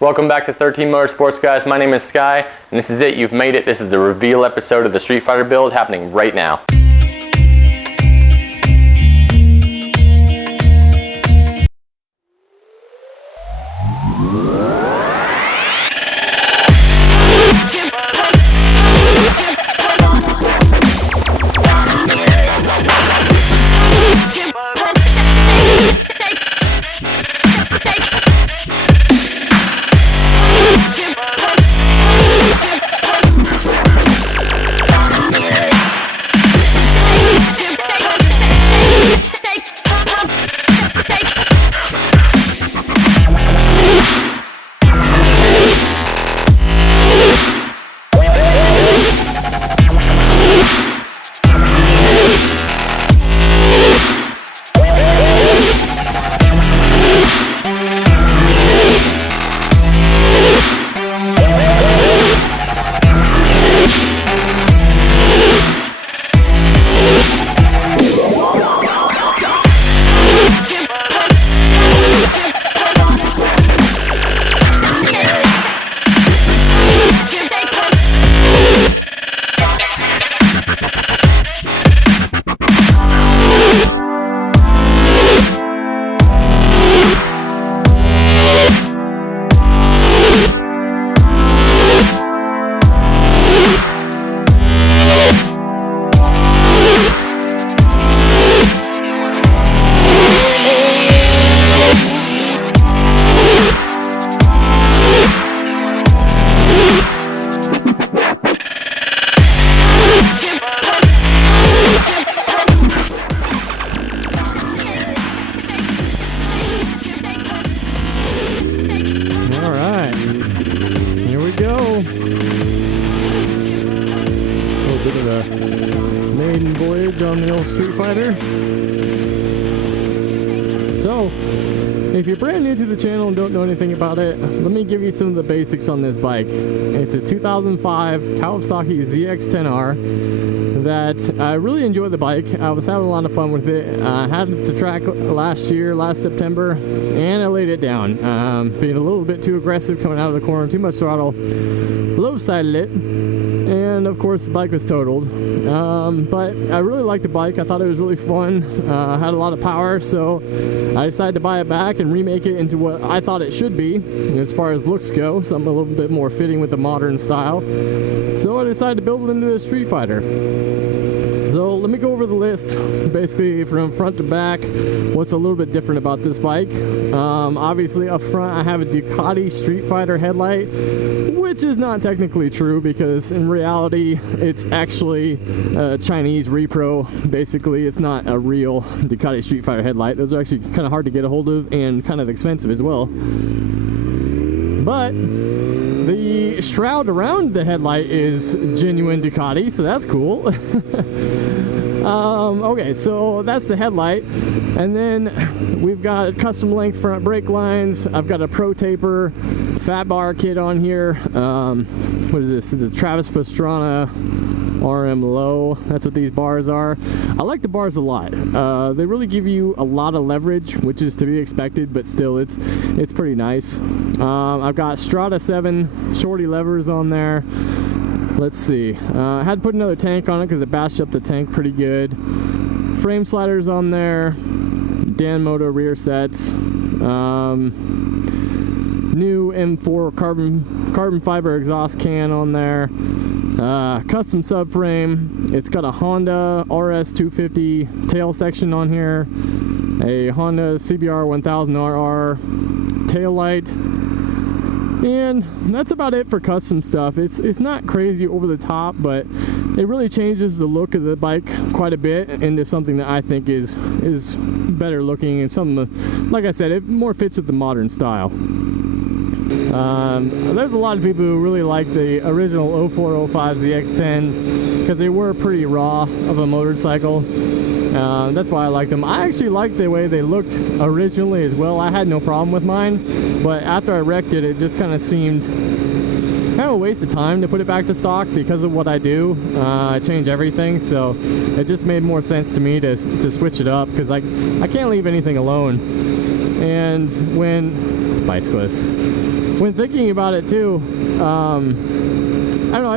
Welcome back to 13 Motorsports, guys. My name is Sky, and this is it. You've made it. This is the reveal episode of the Street Fighter build happening right now. Maiden voyage on the old Street Fighter. So, if you're brand new to the channel and don't know anything about it, let me give you some of the basics on this bike. It's a 2005 Kawasaki ZX-10R that I really enjoy the bike. I was having a lot of fun with it. I had the track last September, and I laid it down. Being a little bit too aggressive coming out of the corner, too much throttle, low-sided it. And of course the bike was totaled, but I really liked the bike. I thought it was really fun, had a lot of power, so I decided to buy it back and remake it into what I thought it should be as far as looks go, something a little bit more fitting with the modern style. So I decided to build it into the Street Fighter. So let me go over the list, basically from front to back, what's a little bit different about this bike. Obviously up front I have a Ducati Street Fighter headlight, which is not technically true because in reality it's actually a Chinese repro. Basically it's not a real Ducati Street Fighter headlight. Those are actually kind of hard to get a hold of and kind of expensive as well. But the shroud around the headlight is genuine Ducati, so that's cool. Okay, so that's the headlight, and then we've got custom length front brake lines. I've got a Pro Taper fat bar kit on here. What is this? It's a Travis Pastrana RM Low. That's what these bars are. I like the bars a lot. They really give you a lot of leverage, which is to be expected, but still it's pretty nice. I've got Strata 7 shorty levers on there. Let's see. I had to put another tank on it because it bashed up the tank pretty good. Frame sliders on there. Dan Moto rear sets. New M4 carbon fiber exhaust can on there. Custom subframe. It's got a Honda RS 250 tail section on here. A Honda CBR 1000RR tail light. And that's about it for custom stuff. It's not crazy over the top, but it really changes the look of the bike quite a bit into something that I think is better looking and something that, like I said, it more fits with the modern style. There's a lot of people who really like the original 0405 ZX-10s because they were pretty raw of a motorcycle. That's why I liked them. I actually liked the way they looked originally as well. I had no problem with mine, but after I wrecked it, it just kind of seemed kind of a waste of time to put it back to stock because of what I do. I change everything, so it just made more sense to me to switch it up because I can't leave anything alone. And when bicyclists, when thinking about it too, I don't know,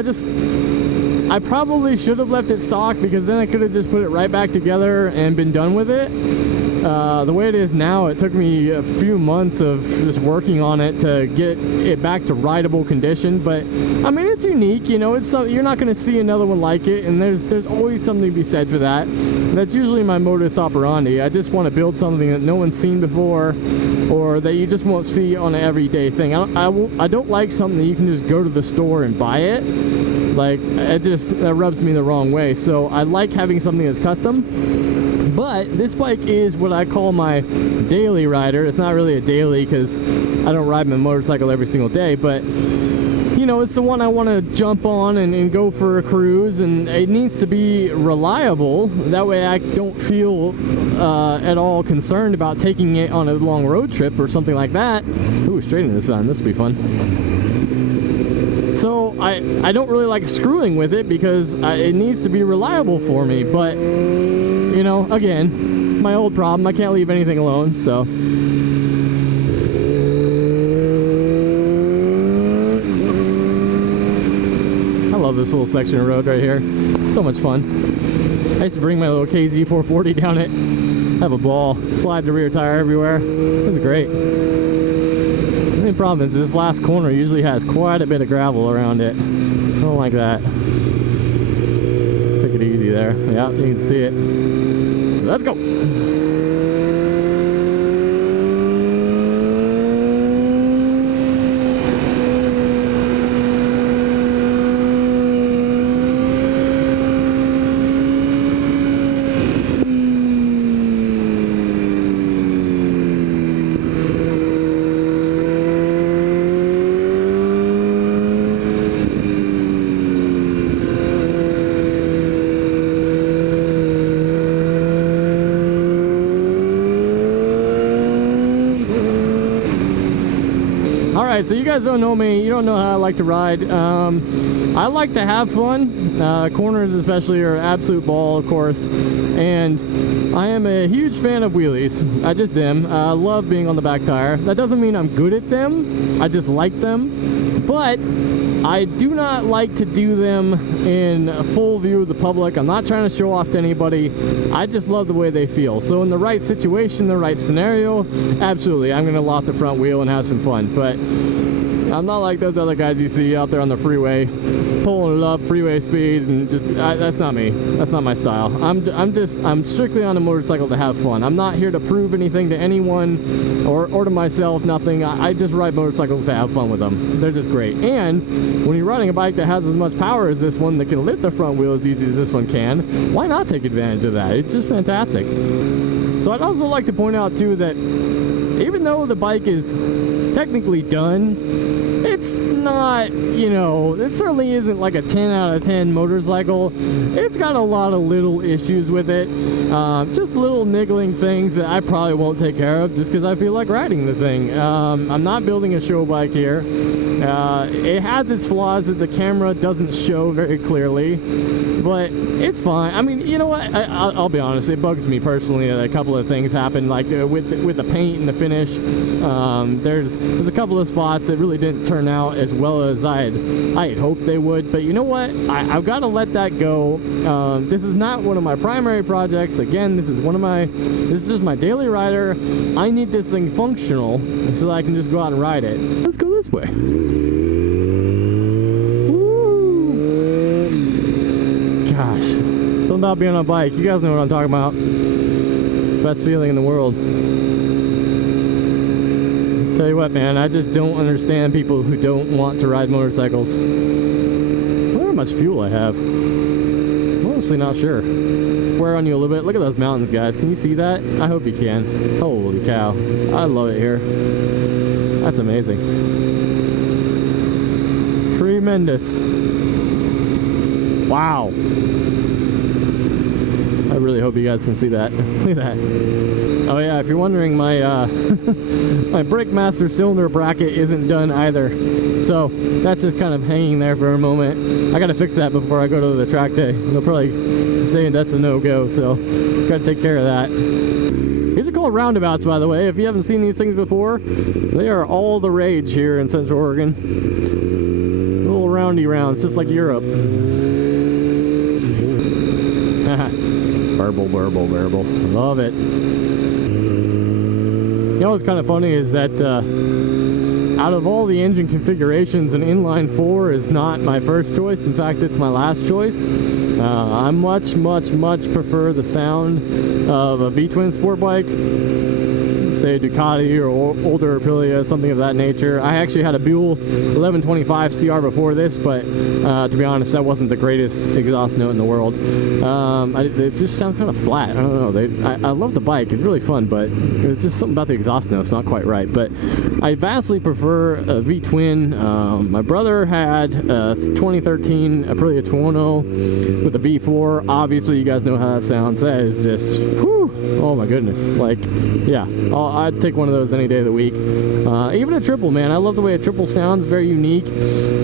I probably should have left it stock, because then I could have just put it right back together and been done with it. The way it is now, it took me a few months of just working on it to get it back to rideable condition. But I mean, it's unique, you know. It's you're not going to see another one like it, and there's always something to be said for that. That's usually my modus operandi. I just want to build something that no one's seen before, or that you just won't see on an everyday thing. I don't like something that you can just go to the store and buy it. Like, that rubs me the wrong way. So I like having something that's custom. But this bike is what I call my daily rider. It's not really a daily, because I don't ride my motorcycle every single day, but you know, it's the one I want to jump on and go for a cruise, and it needs to be reliable. That way I don't feel at all concerned about taking it on a long road trip or something like that. Ooh, straight into the sun. This will be fun. So I don't really like screwing with it, because it needs to be reliable for me. But you know, again, it's my old problem. I can't leave anything alone, so. I love this little section of road right here. So much fun. I used to bring my little KZ 440 down it, have a ball, slide the rear tire everywhere. It was great. The only problem is this last corner usually has quite a bit of gravel around it. I don't like that. Take it easy there. Yeah, you can see it. Let's go. Alright, so you guys don't know me, you don't know how I like to ride. I like to have fun. Corners especially are absolute ball, of course. And I am a huge fan of wheelies. I just am. I love being on the back tire. That doesn't mean I'm good at them. I just like them. But I do not like to do them in full view of the public. I'm not trying to show off to anybody. I just love the way they feel. So in the right situation, the right scenario, absolutely, I'm going to loft the front wheel and have some fun. But I'm not like those other guys you see out there on the freeway, pulling it up, freeway speeds, and just, that's not me. That's not my style. I'm strictly on a motorcycle to have fun. I'm not here to prove anything to anyone or to myself, nothing. I just ride motorcycles to have fun with them. They're just great. And when you're riding a bike that has as much power as this one, that can lift the front wheel as easy as this one can, why not take advantage of that? It's just fantastic. So I'd also like to point out too that even though the bike is technically done, it's not, you know, it certainly isn't like a 10 out of 10 motorcycle. It's got a lot of little issues with it. Just little niggling things that I probably won't take care of just because I feel like riding the thing. I'm not building a show bike here. It has its flaws that the camera doesn't show very clearly, but it's fine. I mean, you know what? I'll be honest. It bugs me personally that a couple of things happen, like with the paint and the finish. There's a couple of spots that really didn't turn out as well as I had hoped they would. But you know what? I've got to let that go. This is not one of my primary projects. Again, this is just my daily rider. I need this thing functional so that I can just go out and ride it. Let's go this way. Gosh, something about being on a bike. You guys know what I'm talking about. It's the best feeling in the world. Tell you what, man, I just don't understand people who don't want to ride motorcycles. I wonder how much fuel I have. I'm honestly not sure. Wear on you a little bit. Look at those mountains, guys. Can you see that? I hope you can. Holy cow. I love it here. That's amazing. Tremendous. Wow. I really hope you guys can see that. Look at that. Oh yeah, if you're wondering, my my brake master cylinder bracket isn't done either. So that's just kind of hanging there for a moment. I gotta fix that before I go to the track day. They'll probably say that's a no-go, so gotta take care of that. These are called roundabouts, by the way. If you haven't seen these things before, they are all the rage here in Central Oregon. Little roundy rounds, just like Europe. Burble, burble, burble. Love it. You know what's kind of funny is that out of all the engine configurations, an inline 4 is not my first choice. In fact, it's my last choice. I much prefer the sound of a V-twin sport bike, say a Ducati or older Aprilia, something of that nature. I actually had a Buell 1125 CR before this, but to be honest, that wasn't the greatest exhaust note in the world. They just sound kind of flat. I don't know. I love the bike. It's really fun, but it's just something about the exhaust note. It's not quite right. But I vastly prefer a V-twin. My brother had a 2013 Aprilia Tuono with a V4. Obviously, you guys know how that sounds. That is just, whew, oh my goodness. Like, yeah, I'd take one of those any day of the week. Even a triple, man. I love the way a triple sounds. Very unique.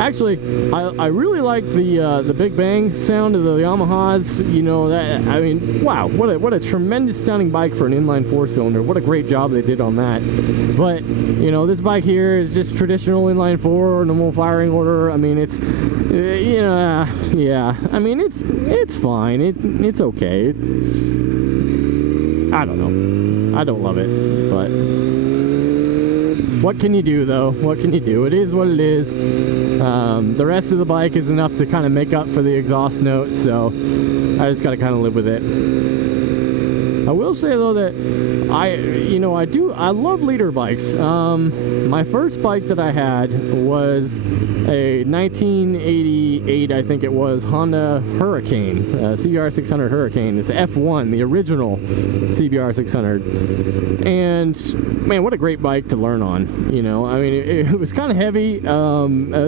Actually, I really like the Big Bang sound of the Yamahas. You know, that, I mean, wow, what a tremendous sounding bike for an inline 4-cylinder. What a great job they did on that. But, you know, this bike here is just traditional inline 4, normal firing order. I mean, it's, you know, yeah. I mean, it's fine. It's okay. I don't know. I don't love it, but what can you do, though? What can you do? It is what it is. The rest of the bike is enough to kind of make up for the exhaust note, so I just got to kind of live with it. I will say, though, that I love leader bikes. My first bike that I had was a 1988, I think it was, Honda Hurricane, CBR 600 Hurricane. It's the F1, the original CBR 600. And man, what a great bike to learn on. You know, I mean, it was kind of heavy,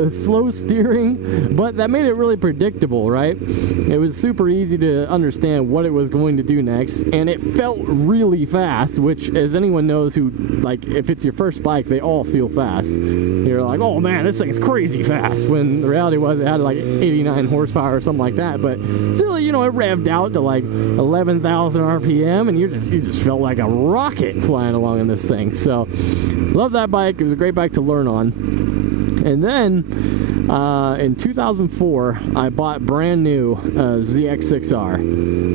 slow steering, but that made it really predictable, right? It was super easy to understand what it was going to do next, and it felt really fast, which, as anyone knows who, like, if it's your first bike, they all feel fast. You're like, oh man, this thing's crazy fast, when the reality was it had like 89 horsepower or something like that. But still, you know, it revved out to like 11,000 RPM, and you just felt like a rocket flying along in this thing. So love that bike. It was a great bike to learn on. And then in 2004, I bought brand new ZX6R,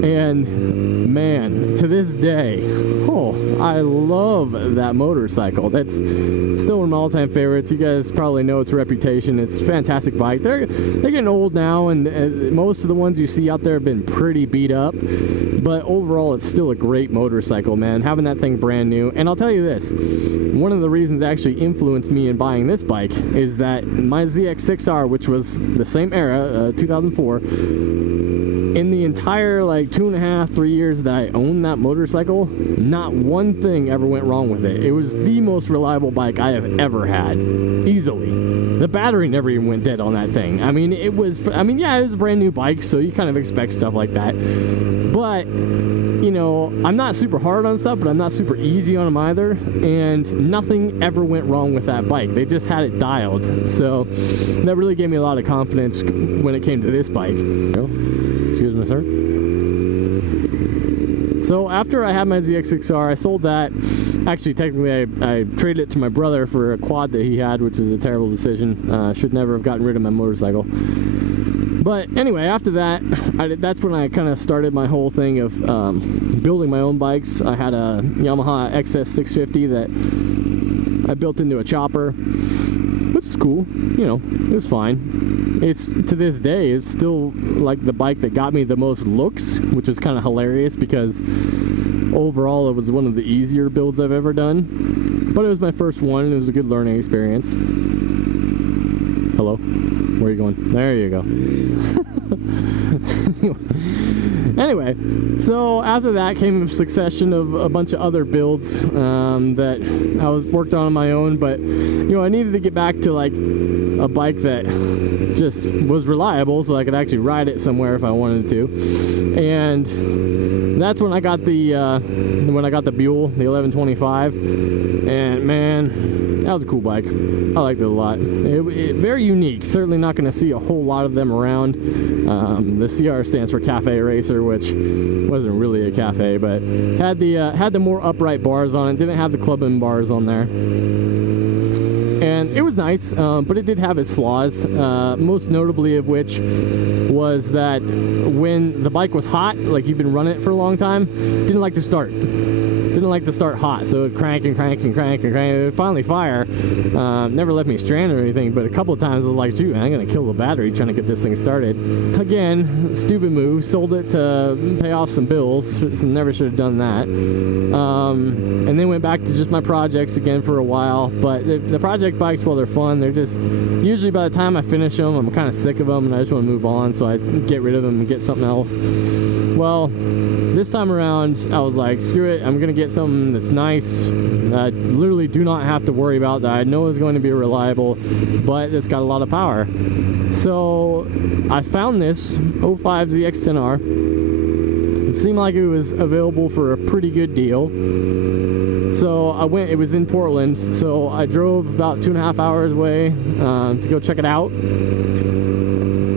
and man, to this day, oh, I love that motorcycle. That's still one of my all-time favorites. You guys probably know its reputation. It's a fantastic bike. They're getting old now, and most of the ones you see out there have been pretty beat up, but overall, it's still a great motorcycle, man. Having that thing brand new. And I'll tell you this, one of the reasons that actually influenced me in buying this bike is that my ZX6R, which was the same era, 2004, in the entire like 2.5-3 years that I owned that motorcycle, not one thing ever went wrong with it. It was the most reliable bike I have ever had, easily. The battery never even went dead on that thing. I mean, yeah, it was a brand new bike, so you kind of expect stuff like that. But, you know, I'm not super hard on stuff, but I'm not super easy on them either, and nothing ever went wrong with that bike. They just had it dialed, so that really gave me a lot of confidence when it came to this bike. Excuse me, sir. So after I had my ZX6R, I sold that. Actually, technically, I traded it to my brother for a quad that he had, which is a terrible decision. Should never have gotten rid of my motorcycle. But anyway, after that, that's when I kind of started my whole thing of building my own bikes. I had a Yamaha XS650 that I built into a chopper, which is cool. You know, it was fine. It's, to this day, it's still like the bike that got me the most looks, which is kind of hilarious because overall it was one of the easier builds I've ever done. But it was my first one, and it was a good learning experience. Hello? Where are you going? There you go. Anyway, so after that came a succession of a bunch of other builds that I worked on my own, but you know, I needed to get back to like a bike that just was reliable, so I could actually ride it somewhere if I wanted to. And that's when I got the Buell, the 1125, and man, that was a cool bike. I liked it a lot. Very unique. Certainly not going to see a whole lot of them around. The CR stands for Cafe Racer, which wasn't really a cafe, but had the more upright bars on it. Didn't have the clubbing bars on there. And it was nice, but it did have its flaws, most notably of which was that when the bike was hot, like you've been running it for a long time, didn't like to start. Didn't like to start hot, so it would crank and crank and crank and crank. It would finally fire. Never left me stranded or anything, but a couple of times I was like, shoot, man, I'm going to kill the battery trying to get this thing started. Again, stupid move. Sold it to pay off some bills. So never should have done that. And then went back to just my projects again for a while. But the project bikes, while they're fun, they're just, usually by the time I finish them, I'm kind of sick of them and I just want to move on, so I get rid of them and get something else. Well, this time around, I was like, screw it, I'm going to get something that's nice, that I literally do not have to worry about, that I know is going to be reliable, but it's got a lot of power. So I found this 05 ZX10R. It seemed like it was available for a pretty good deal. So I went, it was in Portland, so I drove about 2.5 hours away to go check it out.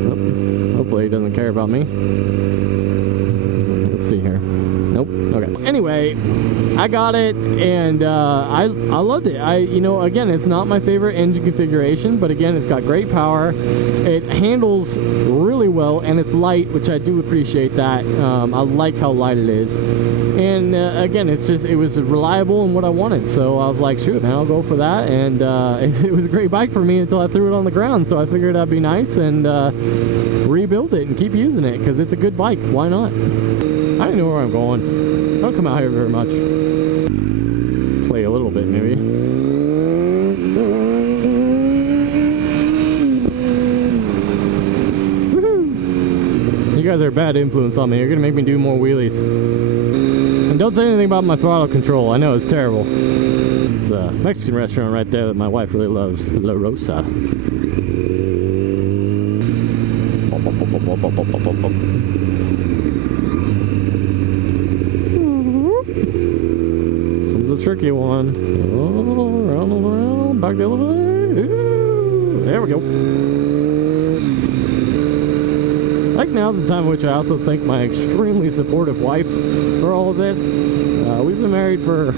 Oh, hopefully he doesn't care about me. Let's see here. Nope. Okay. Anyway, I got it and I loved it. Again, it's not my favorite engine configuration, but again, it's got great power. It handles really well and it's light, which I do appreciate that. I like how light it is. And again, it was reliable and what I wanted. So I was like, shoot, man, I'll go for that. And it was a great bike for me until I threw it on the ground. So I figured that'd be nice and rebuild it and keep using it because it's a good bike. Why not? I don't know where I'm going. I don't come out here very much. Play a little bit, maybe. Woohoo! You guys are a bad influence on me. You're gonna make me do more wheelies. And don't say anything about my throttle control. I know it's terrible. It's a Mexican restaurant right there that my wife really loves. La Rosa. Tricky one. Oh, around, back the other way. Ooh, there we go. Like now's the time in which I also thank my extremely supportive wife for all of this. We've been married for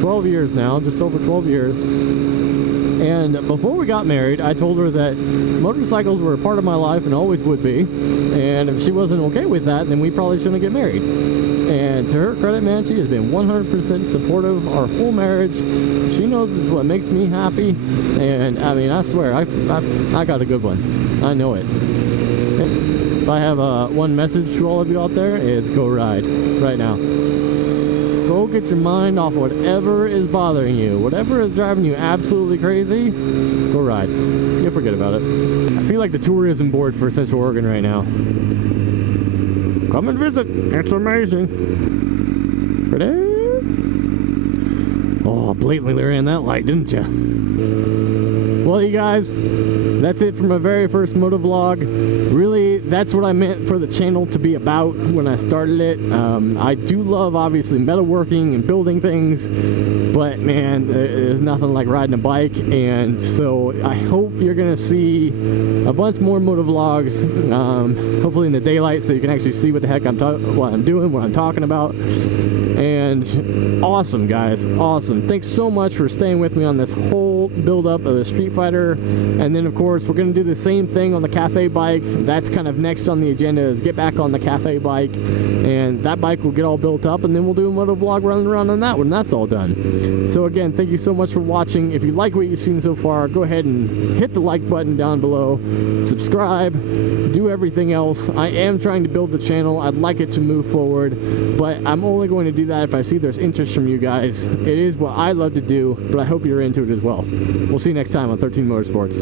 12 years now, just over 12 years. And before we got married, I told her that motorcycles were a part of my life and always would be. And if she wasn't okay with that, then we probably shouldn't get married. And to her credit, man, she has been 100% supportive our whole marriage. She knows it's what makes me happy. And I mean, I swear, I got a good one. I know it. If I have one message to all of you out there, it's go ride right now. Go get your mind off whatever is bothering you. Whatever is driving you absolutely crazy, go ride. You'll forget about it. I feel like the tourism board for Central Oregon right now. Come and visit. It's amazing. Ready? Oh, blatantly ran that light, didn't you? Well, you guys, that's it for my very first motovlog. Really, that's what I meant for the channel to be about when I started it. I do love, obviously, metalworking and building things, but man, there's nothing like riding a bike, and so I hope you're gonna see a bunch more motovlogs, hopefully in the daylight, so you can actually see what the heck what I'm doing, what I'm talking about. And awesome, guys, awesome. Thanks so much for staying with me on this whole build-up of the Street Fighter. And then, of course, we're going to do the same thing on the cafe bike. That's kind of next on the agenda, is get back on the cafe bike. And that bike will get all built up, and then we'll do a motovlog running around on that when that's all done. So, again, thank you so much for watching. If you like what you've seen so far, go ahead and hit the like button down below. Subscribe. Do everything else. I am trying to build the channel. I'd like it to move forward, but I'm only going to do that if I see there's interest from you guys. It is what I love to do, but I hope you're into it as well. We'll see you next time on 13 Motorsports.